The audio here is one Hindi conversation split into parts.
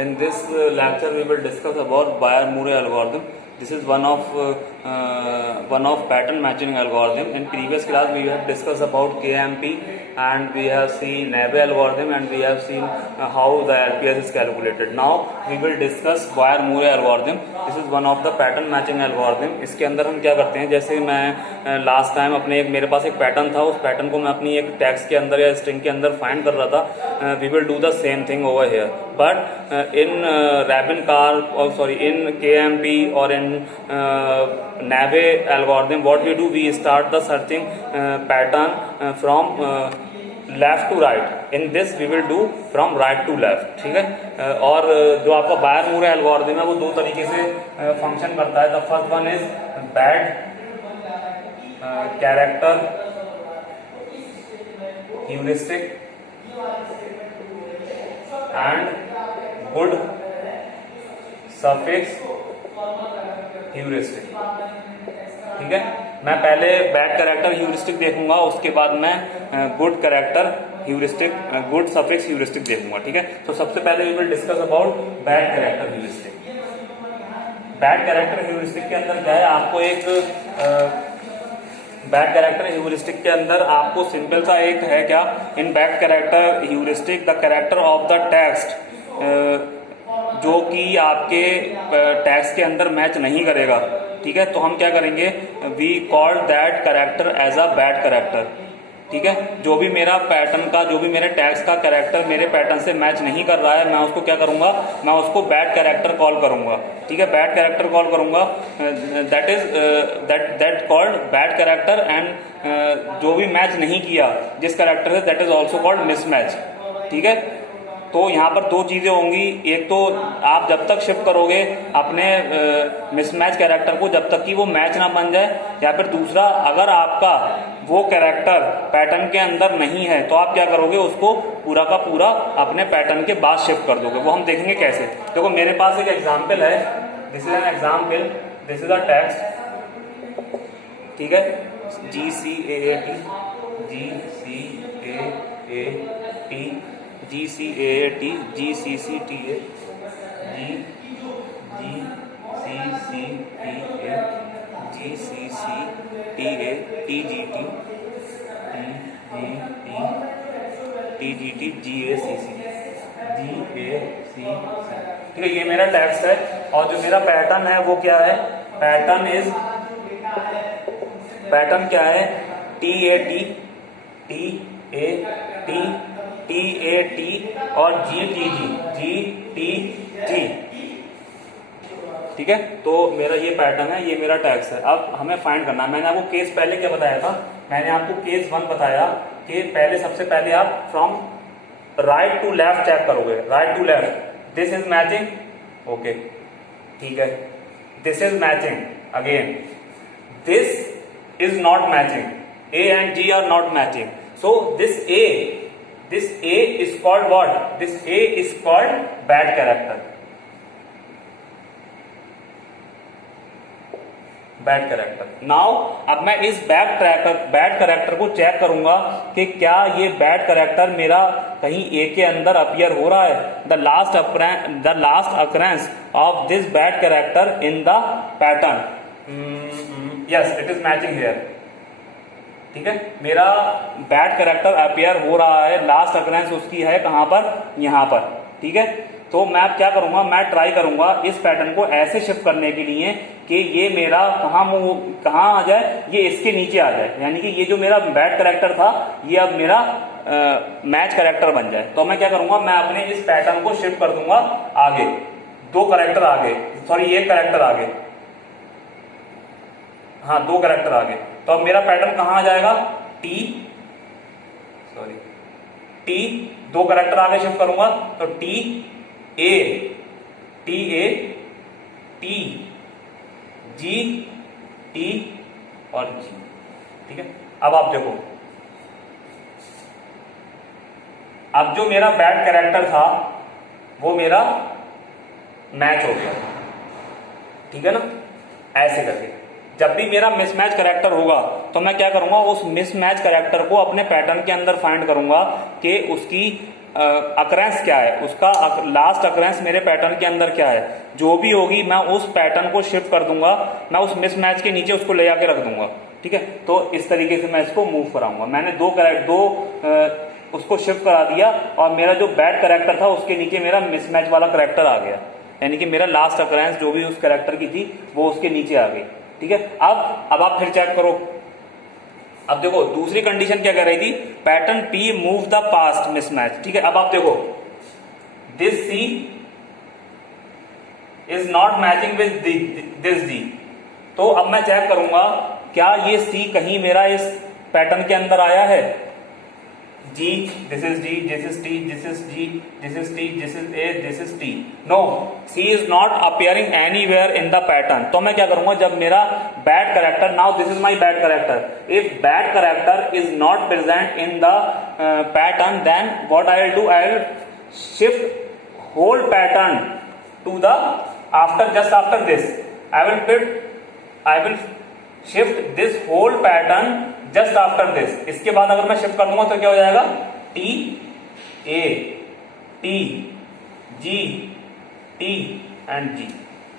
In this lecture, we will discuss about Bayer-Murray algorithm. This is one of pattern matching algorithm. In previous class, we have discussed about KMP, and we have seen Neve algorithm, and we have seen how the LPS is calculated. Now we will discuss Bayer-Murray algorithm. This is one of the pattern matching algorithm. इसके अंदर हम क्या करते हैं, जैसे मैं लास्ट टाइम अपने मेरे पास एक पैटर्न था, उस पैटर्न को मैं अपनी एक टेक्स्ट के अंदर या स्ट्रिंग के अंदर फाइंड कर रहा था. We will do the same thing over here, but in Rabin-Karp, or sorry, in KMP or in Neve algorithm, what we do, we start the searching pattern from left to right. In this we will do from right to left. ठीक है. और जो आपका बायर-मुरे एल्गोरिथम है वो दो तरीके से फंक्शन करता है. The first one is bad character heuristic and good suffix heuristic. ठीक है. मैं पहले बैड कैरेक्टर ह्यूरिस्टिक देखूंगा, उसके बाद मैं good character heuristic, good suffix heuristic देखूंगा. ठीक है. तो सबसे पहले we will discuss about bad character heuristic. Bad character heuristic के अंदर क्या है, आपको एक बैड कैरेक्टर ह्यूरिस्टिक के अंदर आपको सिंपल सा एक है क्या, in bad character heuristic the character of the text जो कि आपके टेक्स्ट के अंदर मैच नहीं करेगा. ठीक है. तो हम क्या करेंगे, we call that character as a bad character. ठीक है. जो भी मेरा पैटर्न का, जो भी मेरे टेक्स्ट का कैरेक्टर मेरे पैटर्न से मैच नहीं कर रहा है, मैं उसको क्या करूंगा, मैं उसको बैड कैरेक्टर कॉल करूंगा. ठीक है. बैड कैरेक्टर कॉल करूंगा, that is that called bad character. And जो भी मैच नहीं किया जिस कैरेक्टर से, that is also called mismatch. ठीक है. तो यहाँ पर दो चीजें होंगी. एक तो आप जब तक शिफ्ट करोगे अपने मिसमैच कैरेक्टर को, जब तक कि वो मैच ना बन जाए, या फिर दूसरा, अगर आपका वो कैरेक्टर पैटर्न के अंदर नहीं है तो आप क्या करोगे, उसको पूरा का पूरा अपने पैटर्न के बाद शिफ्ट कर दोगे. वो हम देखेंगे कैसे. देखो मेरे पास एक एग्जाम्पल है. This is an example. This is a text. ठीक है. GCAAT GCAAT GCCTA GCCTA TGT GACC. ठीक है. ये मेरा टेक्स्ट है, और जो मेरा पैटर्न है वो क्या है, पैटर्न क्या है, TAT और GTG. ठीक है. तो मेरा ये पैटर्न है, ये मेरा टैक्स है. अब हमें फाइंड करना है. मैंने आपको केस पहले क्या बताया था, मैंने आपको केस 1 बताया कि पहले सबसे पहले आप from right to left check करोगे. Right to left, this is matching. Okay. ठीक है. This is matching. Again this is not matching. A and G are not matching. So this A is called what? This A is called bad character. Bad character. Now अब मैं इस बैड कैरेक्टर को चेक करूंगा कि क्या ये बैड कैरेक्टर मेरा कहीं ए के अंदर अपीयर हो रहा है. The last occurrence of this bad character in the pattern. Yes, it is matching here. ठीक है. मेरा बैड कैरेक्टर अपीयर हो रहा है, लास्ट अकरेंस उसकी है कहां पर, यहां पर. ठीक है. तो मैं अब क्या करूंगा, मैं ट्राई करूंगा इस पैटर्न को ऐसे शिफ्ट करने के लिए कि ये मेरा कहां आ जाए, ये इसके नीचे आ जाए. यानी कि ये जो मेरा बैड कैरेक्टर था, ये अब मेरा मैच कैरेक्टर बन जाए. तो मैं क्या करूंगा, मैं अपने इस पैटर्न को शिफ्ट कर दूंगा आगे, 2 कैरेक्टर आगे, सॉरी 1 कैरेक्टर आगे, हाँ 2 कैरेक्टर आगे. तो अब मेरा पैटर्न कहां आ जाएगा, T 2 कैरेक्टर आगे शिफ्ट करूंगा तो TA T G T और G. ठीक है. अब आप देखो, अब जो मेरा बैड कैरेक्टर था वो मेरा मैच हो गया. ठीक है ना. ऐसे करके जब भी मेरा मिसमैच कैरेक्टर होगा तो मैं क्या करूंगा, उस मिसमैच कैरेक्टर को अपने पैटर्न के अंदर फाइंड करूंगा कि उसकी अकरेंस क्या है, उसका लास्ट अकरेंस मेरे पैटर्न के अंदर क्या है, जो भी होगी मैं उस पैटर्न को शिफ्ट कर दूंगा, मैं उस मिसमैच के नीचे उसको ले आके रख दूंगा। ठीक है, तो इस तरीके से मैं इसको मूव कराऊंगा। मैंने दो उसको शिफ्ट करा दिया और मेरा जो बैड करेक्टर था उसके नीचे मेरा मिसमैच वाला करेक्टर आ गया, यानी कि मेरा लास्ट अकरेंस जो भी उस करेक्टर की थी वो उसके नीचे आ गई। ठीक है, अब आप फिर चेक करो। अब देखो दूसरी कंडीशन क्या कह रही थी, pattern P move the past mismatch. ठीक है, अब आप देखो this C is not matching with this D, तो अब मैं चेक करूंगा क्या ये सी कहीं मेरा इस पैटर्न के अंदर आया है। G, this is D, this is T, this is G, this is T, this is A, this is T. No, C is not appearing anywhere in the pattern. तो मैं क्या करूंगा, जब मेरा bad character, now this is my bad character. If bad character is not present in the pattern, then what I will do, I will shift whole pattern to the just after this. I will shift this whole pattern just after this. इसके बाद अगर मैं शिफ्ट कर दूंगा तो क्या हो जाएगा, T A T G T and G.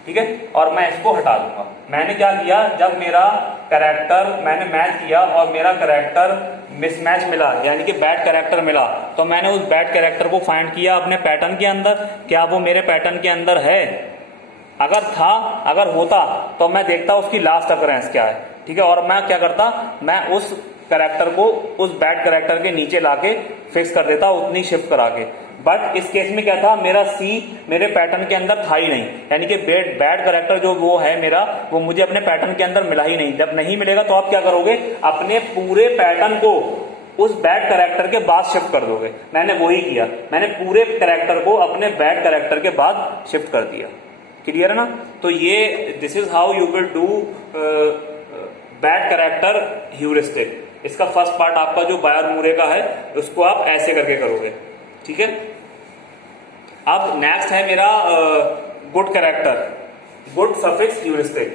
ठीक है, और मैं इसको हटा दूंगा। मैंने क्या किया, जब मेरा कैरेक्टर मैंने मैच किया और मेरा कैरेक्टर मिसमैच मिला यानी कि बैड कैरेक्टर मिला, तो मैंने उस बैड कैरेक्टर को फाइंड किया अपने पैटर्न के अंदर, क्या वो मेरे पैटर्न के अंदर है। अगर होता तो मैं देखता उसकी लास्ट अकरेंस क्या है। ठीक है, और मैं क्या करता, मैं उस कैरेक्टर को उस बैड कैरेक्टर के नीचे लाके फिक्स कर देता उतनी शिफ्ट करा के। बट इस केस में क्या था, मेरा सी मेरे पैटर्न के अंदर था ही नहीं, यानी कि बैड कैरेक्टर जो वो है मेरा, वो मुझे अपने पैटर्न के अंदर मिला ही नहीं। जब नहीं मिलेगा तो आप क्या करोगे, अपने पूरे पैटर्न को उस बैड कैरेक्टर के बाद शिफ्ट कर दोगे। मैंने वही किया, मैंने पूरे कैरेक्टर को अपने बैड कैरेक्टर के बाद शिफ्ट कर दिया। क्लियर है ना। तो ये this is how you will do bad character heuristic. इसका फर्स्ट पार्ट आपका जो बायर-मूरे का है उसको आप ऐसे करके करोगे। ठीक है, अब नेक्स्ट है मेरा good character, good suffix heuristic.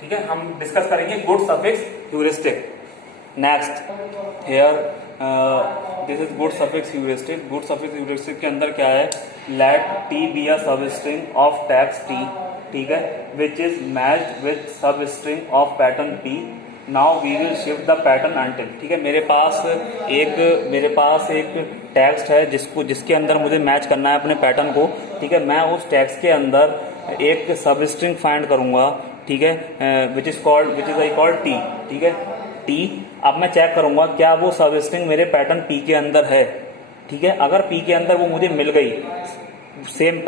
ठीक है, हम डिस्कस करेंगे good suffix heuristic next. Here this is good suffix heuristic. Good suffix heuristic के अंदर क्या है, लेट टी बी अ सब स्ट्रिंग ऑफ टैग्स टी, ठीक है, which is matched with substring of pattern P. Now we will shift the pattern until. ठीक है, मेरे पास एक टेक्स्ट है जिसके अंदर मुझे मैच करना है अपने पैटर्न को। ठीक है, मैं उस टेक्स्ट के अंदर एक सब स्ट्रिंग फाइंड करूंगा। ठीक है, which is I called T. ठीक है, टी। अब मैं चेक करूंगा क्या वो सब स्ट्रिंग मेरे पैटर्न पी के अंदर है। ठीक है, अगर पी के अंदर वो मुझे मिल गई सेम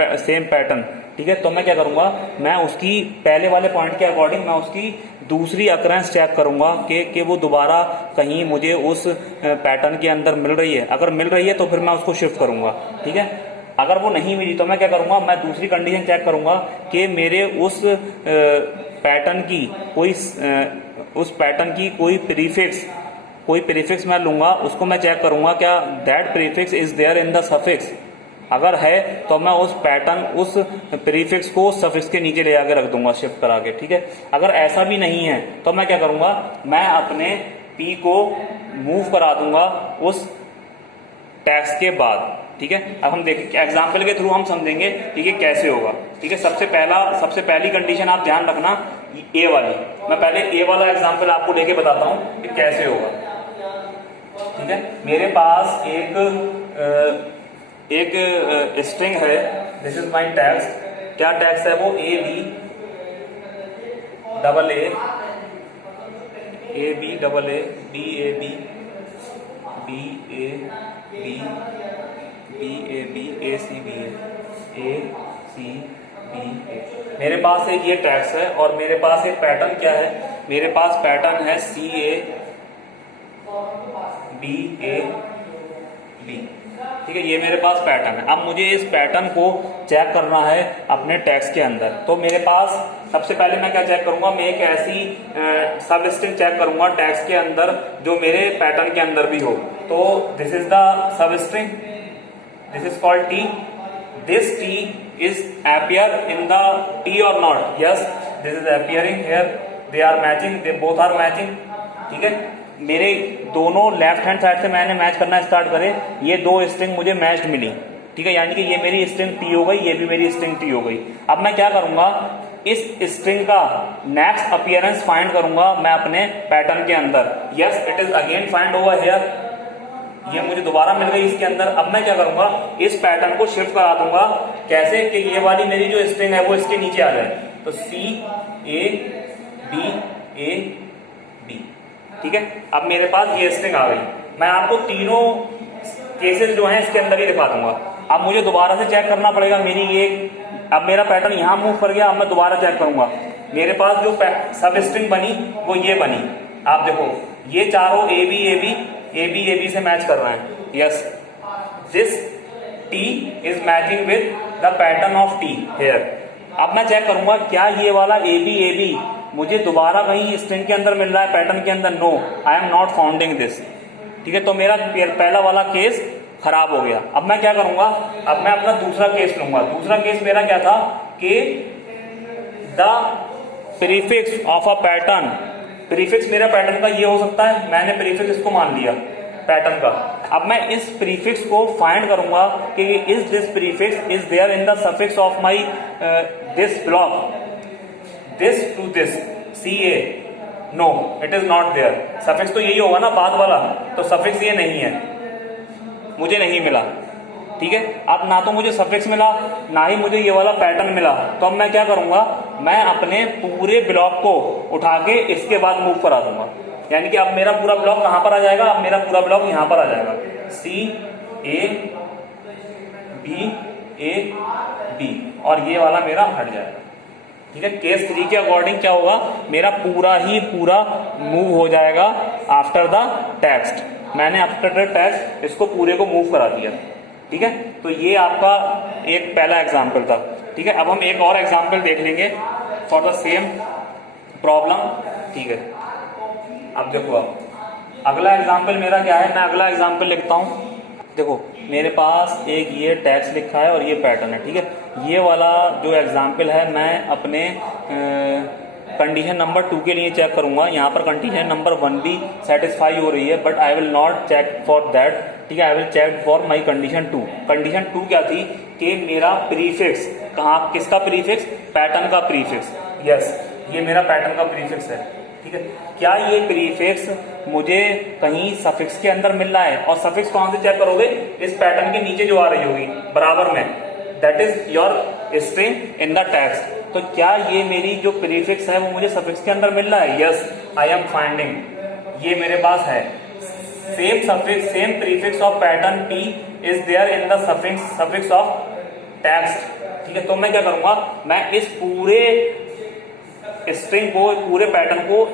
पैटर्न, ठीक है, तो मैं क्या करूंगा, मैं उसकी पहले वाले पॉइंट के अकॉर्डिंग मैं उसकी दूसरी अकरेंस चेक करूंगा कि वो दोबारा कहीं मुझे उस पैटर्न के अंदर मिल रही है। अगर मिल रही है तो फिर मैं उसको शिफ्ट करूंगा। ठीक है, अगर वो नहीं मिली तो मैं क्या करूंगा, मैं दूसरी कंडीशन चेक करूंगा कि मेरे उस पैटर्न की कोई प्रीफिक्स मैं लूंगा, उसको मैं चेक करूंगा क्या that prefix is there in the suffix. अगर है तो मैं उस प्रीफिक्स को सफिक्स के नीचे ले आके रख दूंगा शिफ्ट करा के। ठीक है, अगर ऐसा भी नहीं है तो मैं क्या करूंगा, मैं अपने पी को मूव करा दूंगा उस टैक्स के बाद। ठीक है, अब हम देखें एग्जाम्पल के थ्रू हम समझेंगे ठीक है कैसे होगा। ठीक है, सबसे पहली कंडीशन आप ध्यान रखना ए वाली। मैं पहले ए वाला एग्जाम्पल आपको लेके बताता हूं कि कैसे होगा। ठीक है, मेरे पास एक स्ट्रिंग है, दिस इज माई टैग्स। क्या टैग्स है वो, A B double A B double A B A B B A B B A B A C B A C B A. मेरे पास एक ये टैग्स है और मेरे पास एक पैटर्न क्या है, मेरे पास पैटर्न है सी ए बी ए बी। ठीक है, ये मेरे पास पैटर्न है। अब मुझे इस पैटर्न को चेक करना है अपने टैक्स के अंदर। तो मेरे पास सबसे पहले मैं क्या चेक करूंगा, मैं एक ऐसी सब स्ट्रिंग चेक करूंगा टैक्स के अंदर जो मेरे पैटर्न के अंदर भी हो। तो this is the sub string, this is called T. This T is appear in the T or not? Yes, this is appearing here. They are matching, they both are matching. ठीक है, मेरे दोनों लेफ्ट हैंड साइड से मैंने मैच करना स्टार्ट करे, ये दो स्ट्रिंग मुझे मैच्ड मिली, ठीक है, यानी कि ये मेरी स्ट्रिंग टी हो गई, ये भी मेरी स्ट्रिंग टी हो गई। अब मैं क्या करूंगा, इस स्ट्रिंग का नेक्स्ट अपीयरेंस फाइंड करूंगा मैं अपने पैटर्न के अंदर। Yes, it is again find over here, ये मुझे दोबारा मिल गई इसके अंदर। अब मैं क्या करूंगा, इस पैटर्न को शिफ्ट करा दूंगा, कैसे कि ये वाली मेरी जो स्ट्रिंग है वो इसके नीचे आ जाए, तो सी ए बी ए बी, ठीक है। अब मेरे पास ये स्ट्रिंग आ गई, मैं आपको तीनों केसेस जो हैं इसके अंदर ही दिखा दूंगा। अब मुझे दोबारा से चेक करना पड़ेगा, मेरी ये अब मेरा पैटर्न यहां मूव कर गया, अब मैं दोबारा चेक करूंगा, मेरे पास जो सब स्ट्रिंग बनी वो ये बनी। आप देखो ये चारों ए बी से मैच कर रहे हैं। Yes, this T is matching with the pattern of T here. अब मैं चेक करूंगा क्या ये वाला ए बी मुझे दोबारा कहीं स्ट्रिंग के अंदर मिल रहा है, पैटर्न के अंदर। No, I am not founding this, ठीक है। तो मेरा पहला वाला केस खराब हो गया। अब मैं क्या करूंगा, अब मैं अपना दूसरा केस लूंगा। दूसरा केस मेरा क्या था कि the prefix of a pattern, prefix मेरा पैटर्न का ये हो सकता है, मैंने प्रीफिक्स इसको मान लिया पैटर्न का। अब मैं इस प्रीफिक्स को फाइंड करूंगा कि is this prefix is there in the suffix of my this block, this to this C A. No, it is not there. Suffix तो यही होगा ना बाद वाला, तो सफिक्स ये नहीं है, मुझे नहीं मिला, ठीक है। अब ना तो मुझे सफिक्स मिला, ना ही मुझे ये वाला पैटर्न मिला, तो अब मैं क्या करूंगा, मैं अपने पूरे ब्लॉक को उठा के इसके बाद मूव करा दूंगा। यानी कि अब मेरा पूरा ब्लॉक कहां पर आ जाएगा, अब मेरा पूरा ब्लॉक यहां पर आ जाएगा, सी ए बी, और ये वाला मेरा हट जाएगा, ठीक है। केस 3 के अकॉर्डिंग क्या होगा, मेरा पूरा मूव हो जाएगा आफ्टर द टेक्स्ट। मैंने आफ्टर द टेक्स्ट इसको पूरे को मूव करा दिया, ठीक है। तो ये आपका एक पहला एग्जाम्पल था, ठीक है। अब हम एक और एग्जाम्पल देख लेंगे फॉर द सेम प्रॉब्लम, ठीक है। अब देखो, अब अगला एग्जाम्पल मेरा क्या है, मैं अगला एग्जाम्पल लिखता हूं। देखो मेरे पास एक ये टेक्स्ट लिखा है और ये पैटर्न है, ठीक है। ये वाला जो एग्जाम्पल है मैं अपने कंडीशन नंबर 2 के लिए चेक करूंगा। यहाँ पर कंडीशन नंबर 1 भी सेटिस्फाई हो रही है, but I will not check for that, ठीक है। I will check for my condition 2। Condition 2 क्या थी कि मेरा प्रीफिक्स कहाँ, किसका प्रीफिक्स, पैटर्न का प्रीफिक्स। यस, ये मेरा पैटर्न का प्रीफिक्स है, ठीक है। क्या ये प्रीफिक्स मुझे कहीं सफिक्स के अंदर मिल रहा है, और सफिक्स कौन से चेक करोगे, इस पैटर्न के नीचे जो आ रही होगी बराबर में, that is your string in the text. तो क्या ये मेरी जो प्रीफिक्स है वो मुझे सफिक्स के अंदर मिल रहा है। यस, आई एम फाइंडिंग, ये मेरे पास है। Same suffix, same prefix of pattern P is there in the suffix of text, ठीक है। तो मैं क्या करूंगा, मैं इस पूरे स्ट्रिंग को, पूरे पैटर्न को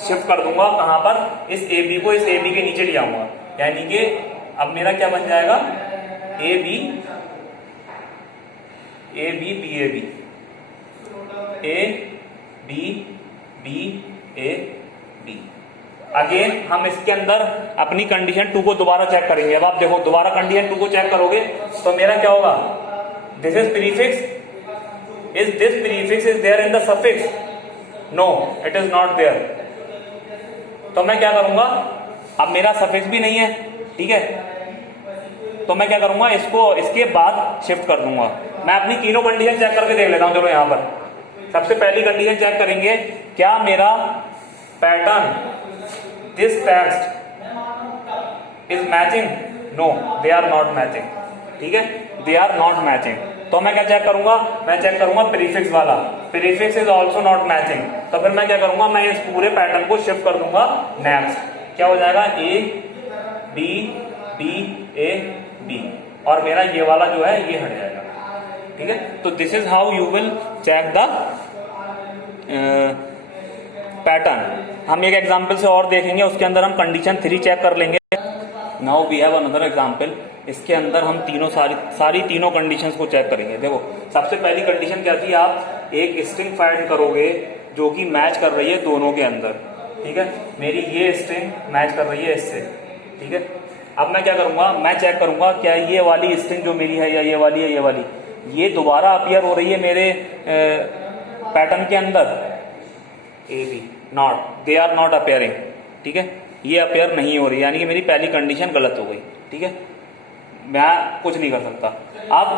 शिफ्ट कर दूंगा कहां पर, इस ए बी को इस ए बी के नीचे ले आऊंगा। यानी कि अब मेरा क्या बन जाएगा, A B B A B, A B A B. Again हम इसके अंदर अपनी कंडीशन 2 को दोबारा चेक करेंगे। अब आप देखो, दोबारा कंडीशन 2 को चेक करोगे तो मेरा क्या होगा, this is prefix, is this prefix is there in the suffix. No, it is not there. तो मैं क्या करूंगा, अब मेरा सफिक्स भी नहीं है, ठीक है। तो मैं क्या करूंगा, इसको इसके बाद शिफ्ट कर दूंगा। मैं अपनी तीनों कंडीशन चेक करके देख लेता हूं। चलो यहां पर सबसे पहली कंडीशन चेक करेंगे, क्या मेरा pattern this text is matching. No, they are not matching, ठीक है, दे आर नॉट मैचिंग। तो मैं क्या चेक करूंगा, मैं चेक करूंगा प्रीफिक्स वाला, prefix is also not matching. तो फिर मैं क्या करूंगा, मैं इस पूरे पैटर्न को शिफ्ट कर दूंगा नेक्स्ट। क्या हो जाएगा, ए बी ए बी, और मेरा ये वाला जो है ये हट जाएगा, ठीक है। तो this is how you will check the pattern. हम एक एग्जाम्पल से और देखेंगे, उसके अंदर हम कंडीशन 3 चेक कर लेंगे। Now we have another example. इसके अंदर हम तीनों सारी तीनों कंडीशंस को चेक करेंगे। देखो सबसे पहली कंडीशन क्या थी, आप एक स्ट्रिंग फाइंड करोगे जो कि मैच कर रही है दोनों के अंदर, ठीक है। मेरी ये स्ट्रिंग मैच कर रही है इससे, ठीक है। अब मैं क्या करूंगा, मैं चेक करूंगा क्या ये वाली स्ट्रिंग जो मेरी है, या ये वाली है, ये वाली, ये दोबारा अपीयर हो रही है मेरे पैटर्न के अंदर। A B not, they are not appearing, ठीक है। ये अपेयर नहीं हो रही, यानी कि मेरी पहली कंडीशन गलत हो गई। ठीक है, मैं कुछ नहीं कर सकता। अब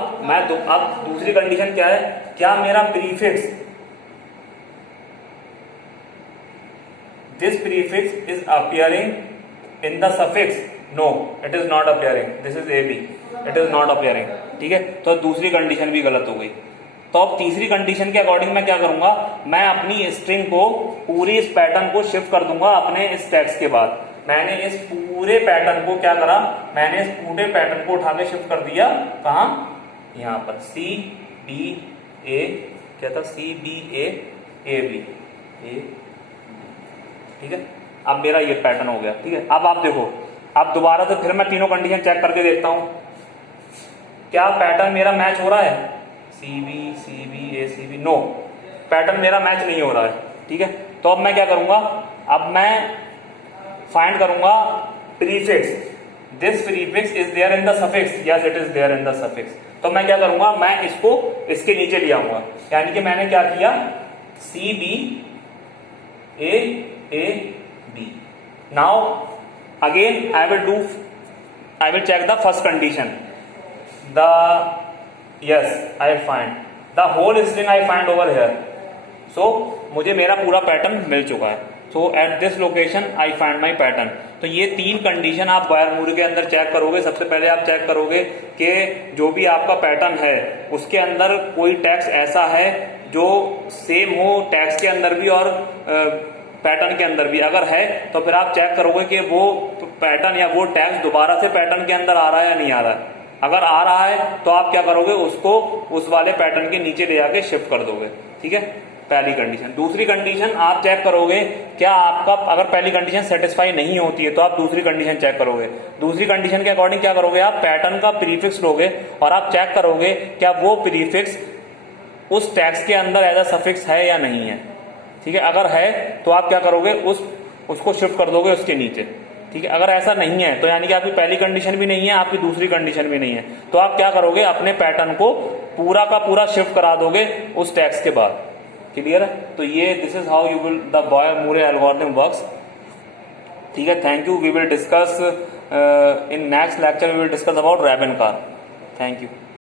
दूसरी कंडीशन क्या है, क्या मेरा prefix, this prefix is appearing in the suffix, no it is not appearing, this is AB, it is not appearing. ठीक है, तो दूसरी कंडीशन भी गलत हो गई। तो अब तीसरी कंडीशन के अकॉर्डिंग मैं क्या करूंगा, मैं अपनी स्ट्रिंग को पूरी इस पैटर्न को शिफ्ट कर दूंगा अपने इस टेक्स्ट के बाद। मैंने इस पूरे पैटर्न को क्या करा, मैंने इस पूरे पैटर्न को उठा के शिफ्ट कर दिया कहा, यहां पर CBA, क्या था, CBAAB। ठीक है, अब मेरा ये पैटर्न हो गया। ठीक है, अब आप देखो, अब दोबारा से फिर मैं तीनों कंडीशन चेक करके देखता हूं क्या पैटर्न मेरा मैच हो रहा है, CBACB, नो, पैटर्न मेरा मैच नहीं हो रहा है। ठीक है, तो अब मैं क्या करूंगा, अब मैं फाइंड करूंगा prefix, this prefix is there in the suffix, yes it is there in the suffix. तो मैं क्या करूंगा, मैं इसको इसके नीचे ले आऊंगा, यानी कि मैंने क्या किया, CBAAB। Now again I will check the first condition, yes I find the whole string I find over here, so मुझे मेरा पूरा पैटर्न मिल चुका है। so at this location I find my pattern। तो ये तीन कंडीशन आप बायर मूर के अंदर चेक करोगे। सबसे पहले आप चेक करोगे कि जो भी आपका पैटर्न है उसके अंदर कोई टैक्स ऐसा है जो सेम हो टैक्स के अंदर भी और पैटर्न के अंदर भी। अगर है तो फिर आप चेक करोगे कि वो पैटर्न या वो टैक्स दोबारा से पैटर्न के अंदर आ रहा है या नहीं आ रहा है। अगर आ रहा है तो आप क्या करोगे, उसको उस वाले पैटर्न के नीचे ले जाके शिफ्ट कर दोगे। ठीक है, पहली कंडीशन। दूसरी कंडीशन आप चेक करोगे क्या आपका, अगर पहली कंडीशन सेटिस्फाई नहीं होती है तो आप दूसरी कंडीशन चेक करोगे। दूसरी कंडीशन के अकॉर्डिंग क्या करोगे, आप पैटर्न का प्रीफिक्स लोगे और आप चेक करोगे क्या वो प्रीफिक्स उस टैक्स के अंदर एज अ सफिक्स है या नहीं है। ठीक है, अगर है तो आप क्या करोगे, उसको शिफ्ट कर दोगे उसके नीचे। ठीक है, अगर ऐसा नहीं है तो यानी कि आपकी पहली कंडीशन भी नहीं है, आपकी दूसरी कंडीशन भी नहीं है, तो आप क्या करोगे, अपने पैटर्न को पूरा का पूरा शिफ्ट करा दोगे उस टैक्स के बाद। क्लियर है, तो ये this is how you will the Boyer Moore algorithm works. ठीक है, thank you. We will discuss in next lecture, we will discuss about Rabin Karp. Thank you.